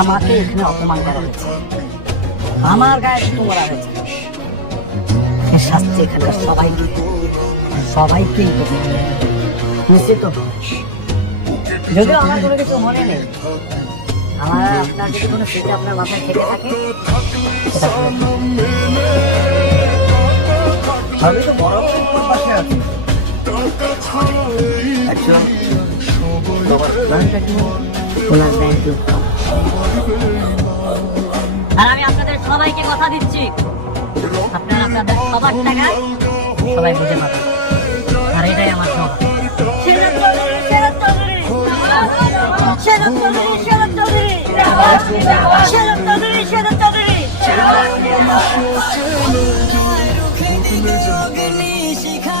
আমাকে এখানে অপমান করা হয়েছে, আমার গায়ে ছুতো মারা হয়েছে, এর শাস্তি এখানকার সবাইকে নিশ্চিত। যদিও আমার কোনো কিছু মনে নেই, আপনার যদি কোনো স্মৃতি আপনার মাথায় থেকে থাকে আমি তো বড় তোমার পাশে আছি। আর আমি আপনাদের সবাইকে কথা দিচ্ছি, আপনারা আপনাদের সবার টাকা সবাই বুঝে পাবেন, আর এটাই আমার সবার। শিখা